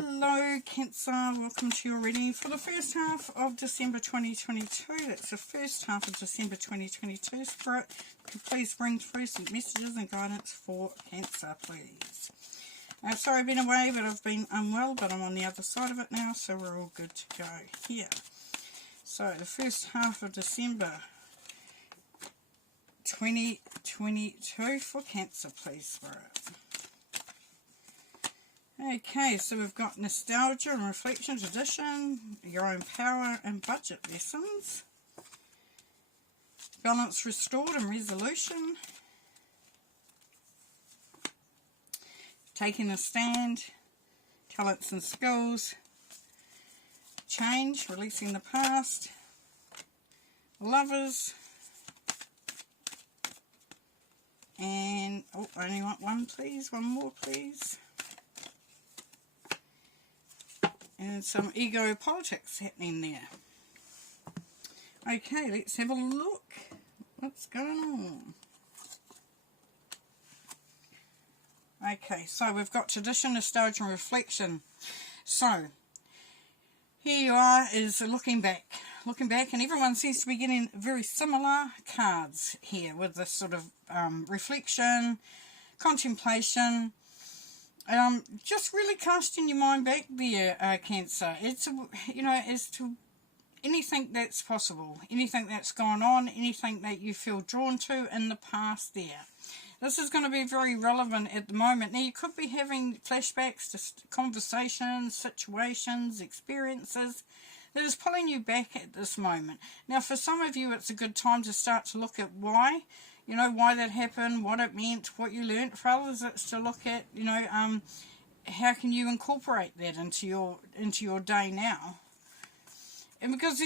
Hello Cancer, welcome to your reading for the first half of December 2022. That's the first half of December 2022. Spirit, please bring through some messages and guidance for Cancer, please. I'm sorry I've been away, but I've been unwell, but I'm on the other side of it now, so we're all good to go here. So the first half of December 2022 for Cancer, please, Spirit. Okay, so we've got nostalgia and reflection, tradition, your own power and budget lessons, balance restored and resolution, taking a stand, talents and skills, change, releasing the past, lovers, and I only want one please, one more please. And some ego politics happening there. Okay, let's have a look. What's going on? Okay, so we've got tradition, nostalgia and reflection. So, here you are is looking back. Looking back, and everyone seems to be getting very similar cards here with this sort of reflection, contemplation. Just really casting your mind back there, Cancer. It's, you know, as to anything that's possible, anything that's gone on, anything that you feel drawn to in the past there. This is going to be very relevant at the moment. Now, you could be having flashbacks to conversations, situations, experiences that is pulling you back at this moment. Now, for some of you, it's a good time to start to look at why. You know, why that happened, what it meant, what you learnt. For others, it's to look at, you know, how can you incorporate that into your day now. And because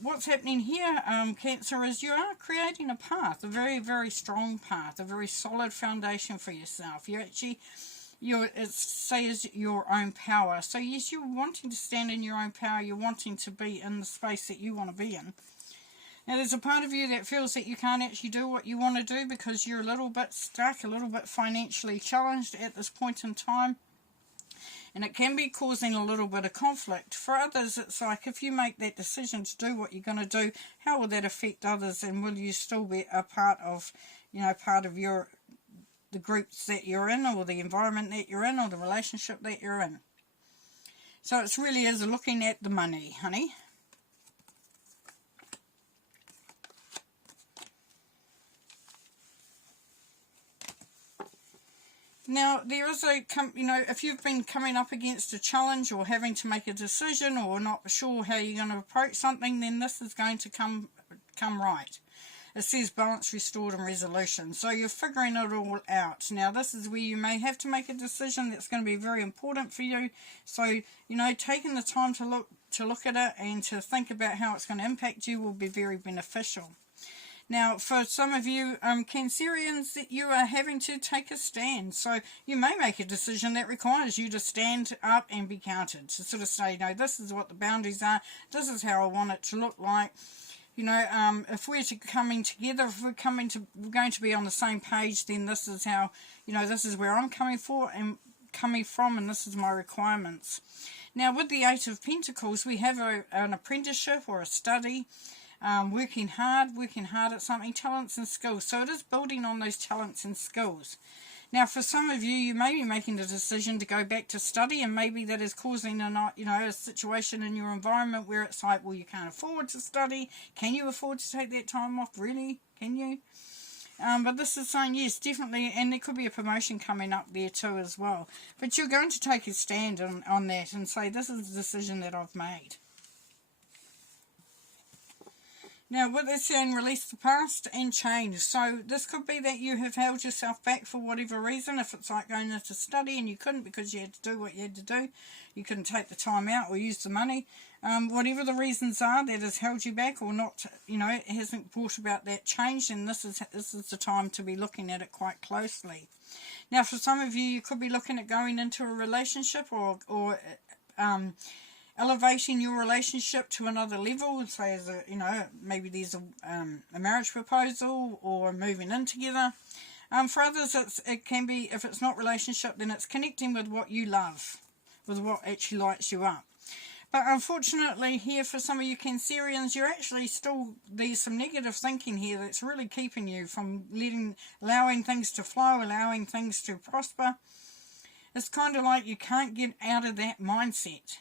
what's happening here, Cancer, is you are creating a path, a very, very strong path, a very solid foundation for yourself. It says your own power. So yes, you're wanting to stand in your own power. You're wanting to be in the space that you want to be in. Now, there's a part of you that feels that you can't actually do what you want to do because you're a little bit stuck, a little bit financially challenged at this point in time. And it can be causing a little bit of conflict. For others, it's like if you make that decision to do what you're going to do, how will that affect others? And will you still be a part of, you know, the groups that you're in, or the environment that you're in, or the relationship that you're in? So it really is looking at the money, honey. Now, there is you know, if you've been coming up against a challenge or having to make a decision or not sure how you're going to approach something, then this is going to come right. It says balance restored and resolution. So you're figuring it all out. Now, this is where you may have to make a decision that's going to be very important for you. So, you know, taking the time to look at it and to think about how it's going to impact you will be very beneficial. Now, for some of you Cancerians, you are having to take a stand. So you may make a decision that requires you to stand up and be counted. To sort of say, you know, this is what the boundaries are. This is how I want it to look like. You know, if we're coming together, if we're going to be on the same page, then this is how, you know, this is where I'm coming from, and this is my requirements. Now, with the Eight of Pentacles, we have an apprenticeship or a study. Working hard at something, talents and skills. So it is building on those talents and skills. Now, for some of you, you may be making the decision to go back to study, and maybe that is causing a situation in your environment where it's like, well, you can't afford to study. Can you afford to take that time off? Really? Can you? But this is saying, yes, definitely, and there could be a promotion coming up there too as well. But you're going to take a stand on that and say, this is the decision that I've made. Now, what they're saying, release the past and change. So this could be that you have held yourself back for whatever reason. If it's like going into study and you couldn't because you had to do what you had to do. You couldn't take the time out or use the money. Whatever the reasons are that has held you back or not, you know, it hasn't brought about that change. And this is the time to be looking at it quite closely. Now, for some of you, you could be looking at going into a relationship or elevating your relationship to another level. Say, as a, you know, maybe there's a marriage proposal or moving in together. For others, it can be, if it's not relationship, then it's connecting with what you love, with what actually lights you up. But unfortunately here for some of you Cancerians, you're actually still, there's some negative thinking here that's really keeping you from allowing things to flow, allowing things to prosper. It's kind of like you can't get out of that mindset.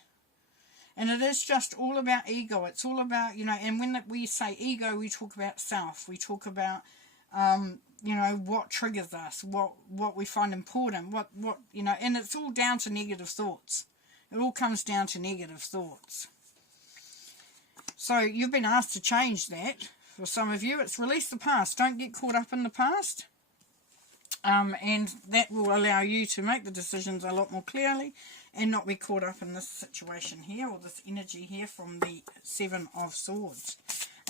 And it is just all about ego. It's all about, you know, and when we say ego, we talk about self. We talk about, you know, what triggers us, what we find important, what, you know, and it's all down to negative thoughts. It all comes down to negative thoughts. So you've been asked to change that. For some of you, it's release the past. Don't get caught up in the past. And that will allow you to make the decisions a lot more clearly and not be caught up in this situation here, or this energy here from the Seven of Swords.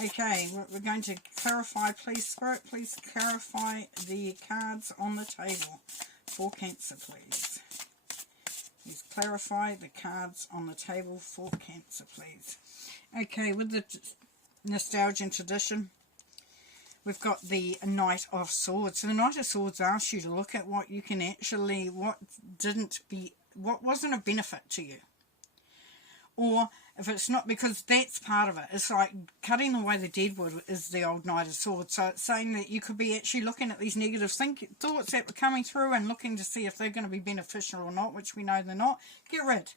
Okay, we're going to clarify, please, Spirit, please clarify the cards on the table for Cancer, please. Please clarify the cards on the table for Cancer, please. Okay, with the nostalgia and tradition, we've got the Knight of Swords. So the Knight of Swords asks you to look at what you can actually, what wasn't a benefit to you. Or if it's not, because that's part of it. It's like cutting away the deadwood is the old Knight of Swords. So it's saying that you could be actually looking at these negative thoughts that were coming through and looking to see if they're going to be beneficial or not, which we know they're not. Get rid.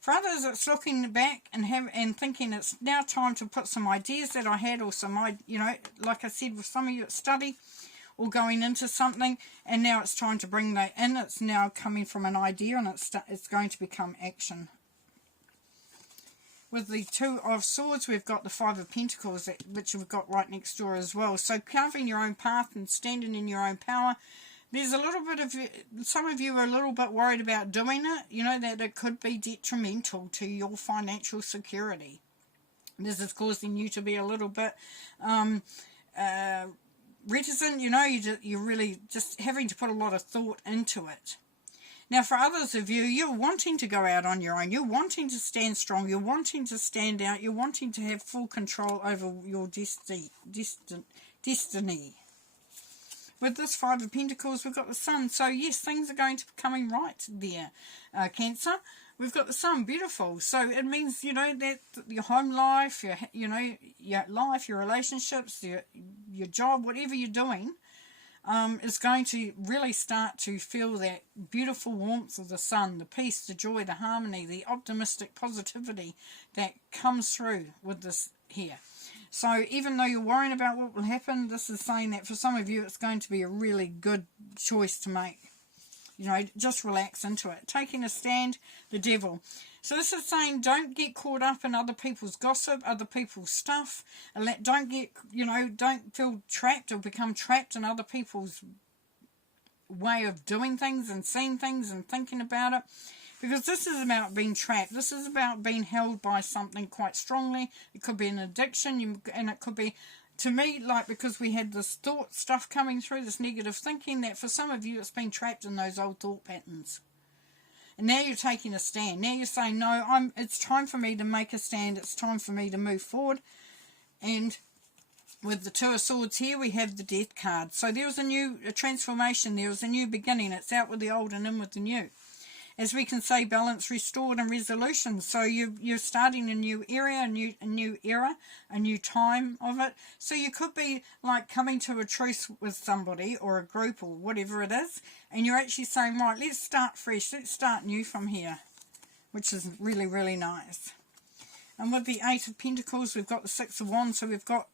For others, it's looking back and thinking it's now time to put some ideas that I had, or some, you know, like I said, with some of you, it's study or going into something, and now it's time to bring that in. It's now coming from an idea, and it's going to become action. With the Two of Swords, we've got the Five of Pentacles, which we've got right next door as well. So carving your own path and standing in your own power. There's a little bit of, some of you are a little bit worried about doing it, you know, that it could be detrimental to your financial security. This is causing you to be a little bit reticent, you know, you're really just having to put a lot of thought into it. Now, for others of you, you're wanting to go out on your own. You're wanting to stand strong. You're wanting to stand out. You're wanting to have full control over your destiny. With this Five of Pentacles, we've got the Sun. So, yes, things are going to be coming right there, Cancer. We've got the Sun, beautiful. So, it means, you know, that your home life, your life, your relationships, your job, whatever you're doing, is going to really start to feel that beautiful warmth of the sun, the peace, the joy, the harmony, the optimistic positivity that comes through with this here. So even though you're worrying about what will happen, this is saying that for some of you it's going to be a really good choice to make. You know, just relax into it. Taking a stand, the Devil. So this is saying don't get caught up in other people's gossip, other people's stuff. Don't get, you know, don't feel trapped or become trapped in other people's way of doing things and seeing things and thinking about it. Because this is about being trapped. This is about being held by something quite strongly. It could be an addiction, and it could be, to me, like, because we had this thought stuff coming through, this negative thinking, that for some of you it's been trapped in those old thought patterns. And now you're taking a stand. Now you're saying, no, it's time for me to make a stand. It's time for me to move forward. And with the Two of Swords here, we have the Death card. So there was a transformation. There was a new beginning. It's out with the old and in with the new. As we can say, balance restored and resolution. So you're starting a new area, a new era, a new time of it. So you could be like coming to a truce with somebody or a group or whatever it is, and you're actually saying, right, let's start fresh, let's start new from here, which is really, really nice. And with the Eight of Pentacles, we've got the Six of Wands. So we've got,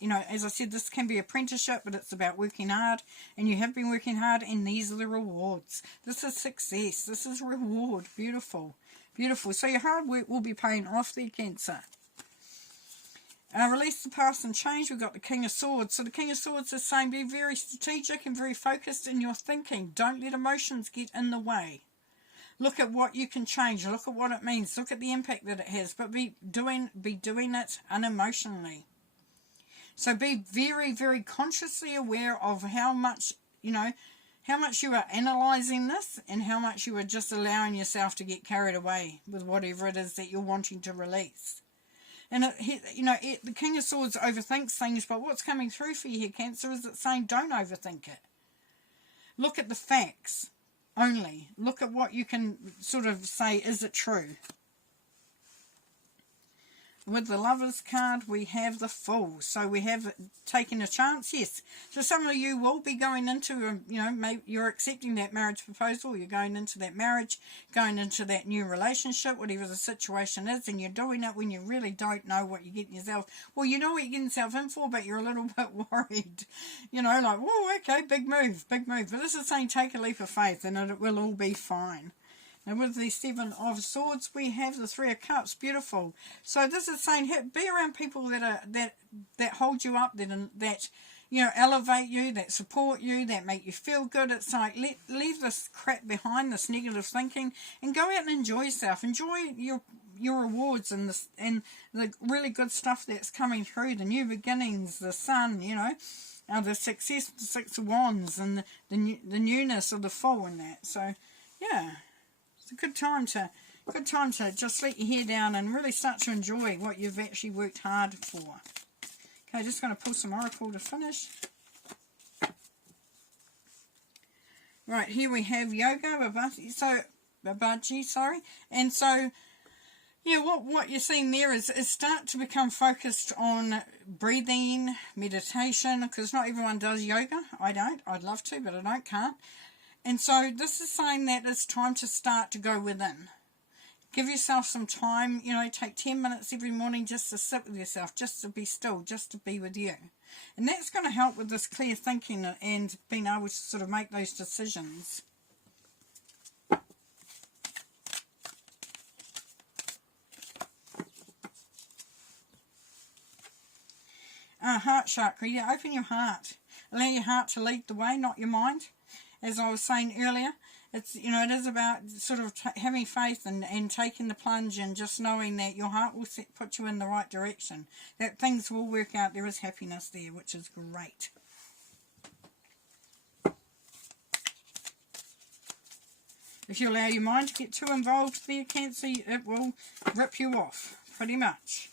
you know, as I said, this can be apprenticeship, but it's about working hard, and you have been working hard, and these are the rewards. This is success. This is reward. Beautiful. Beautiful. So your hard work will be paying off there, Cancer. Release the past and change. We've got the King of Swords. So the King of Swords is saying be very strategic and very focused in your thinking. Don't let emotions get in the way. Look at what you can change. Look at what it means. Look at the impact that it has. But be doing it unemotionally. So be very, very consciously aware of how much, you know, how much you are analysing this and how much you are just allowing yourself to get carried away with whatever it is that you're wanting to release. And, the King of Swords overthinks things, but what's coming through for you here, Cancer, is it's saying don't overthink it. Look at the facts. only. Look at what you can sort of say, is it true? With the Lovers card, we have the Fool. So we have taken a chance, yes. So some of you will be going into, maybe you're accepting that marriage proposal, you're going into that marriage, going into that new relationship, whatever the situation is, and you're doing it when you really don't know what you're getting yourself. Well, you know what you're getting yourself in for, but you're a little bit worried. Like, oh, okay, big move. But this is saying take a leap of faith and it will all be fine. And with the Seven of Swords, we have the Three of Cups. Beautiful. So this is saying, be around people that hold you up, that elevate you, that support you, that make you feel good. It's like leave this crap behind, this negative thinking, and go out and enjoy yourself. Enjoy your rewards and the really good stuff that's coming through. The new beginnings, the sun, the success, the Six of Wands, and the newness of the Fool and that. So yeah. It's a good time to just let your hair down and really start to enjoy what you've actually worked hard for. Okay, just going to pull some Oracle to finish. Right, here we have Yoga, Babaji, sorry. And so, yeah, what you're seeing there is start to become focused on breathing, meditation, because not everyone does yoga. I don't. I'd love to, but I can't. And so this is saying that it's time to start to go within. Give yourself some time, take 10 minutes every morning just to sit with yourself, just to be still, just to be with you. And that's going to help with this clear thinking and being able to sort of make those decisions. Heart chakra, yeah, open your heart. Allow your heart to lead the way, not your mind. As I was saying earlier, it is about sort of having faith and taking the plunge and just knowing that your heart will put you in the right direction, that things will work out. There is happiness there, which is great. If you allow your mind to get too involved there, Cancer, it will rip you off, pretty much.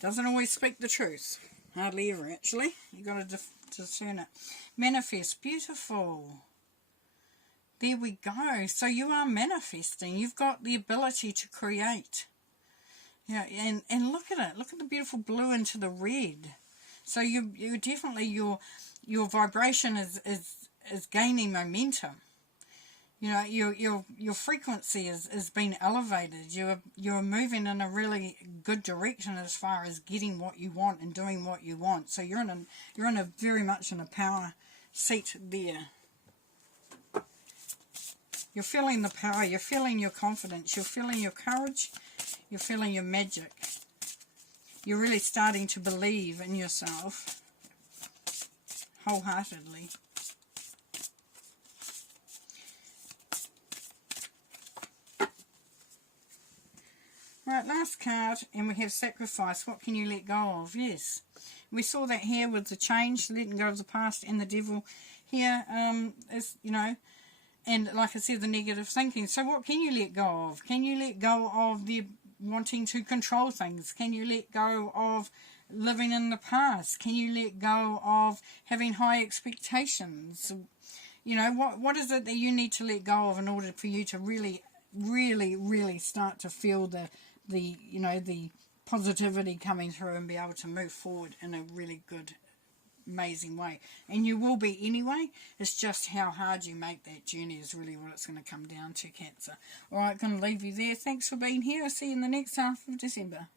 Doesn't always speak the truth. Hardly ever, actually. You've got to discern it. Manifest. Beautiful. There we go. So you are manifesting. You've got the ability to create. Yeah, and look at it. Look at the beautiful blue into the red. So you definitely, your vibration is gaining momentum. Your frequency is being elevated. You're moving in a really good direction as far as getting what you want and doing what you want. So you're very much in a power seat there. You're feeling the power. You're feeling your confidence. You're feeling your courage. You're feeling your magic. You're really starting to believe in yourself wholeheartedly. Right, last card, and we have sacrifice. What can you let go of? Yes. We saw that here with the change, letting go of the past, and the devil here is, and like I said, the negative thinking. So what can you let go of? Can you let go of the wanting to control things? Can you let go of living in the past? Can you let go of having high expectations? What is it that you need to let go of in order for you to really, really, really start to feel the positivity coming through and be able to move forward in a really good, amazing way? And you will be anyway. It's just how hard you make that journey is really what it's going to come down to, Cancer. Alright, going to leave you there. Thanks for being here. I'll see you in the next half of December.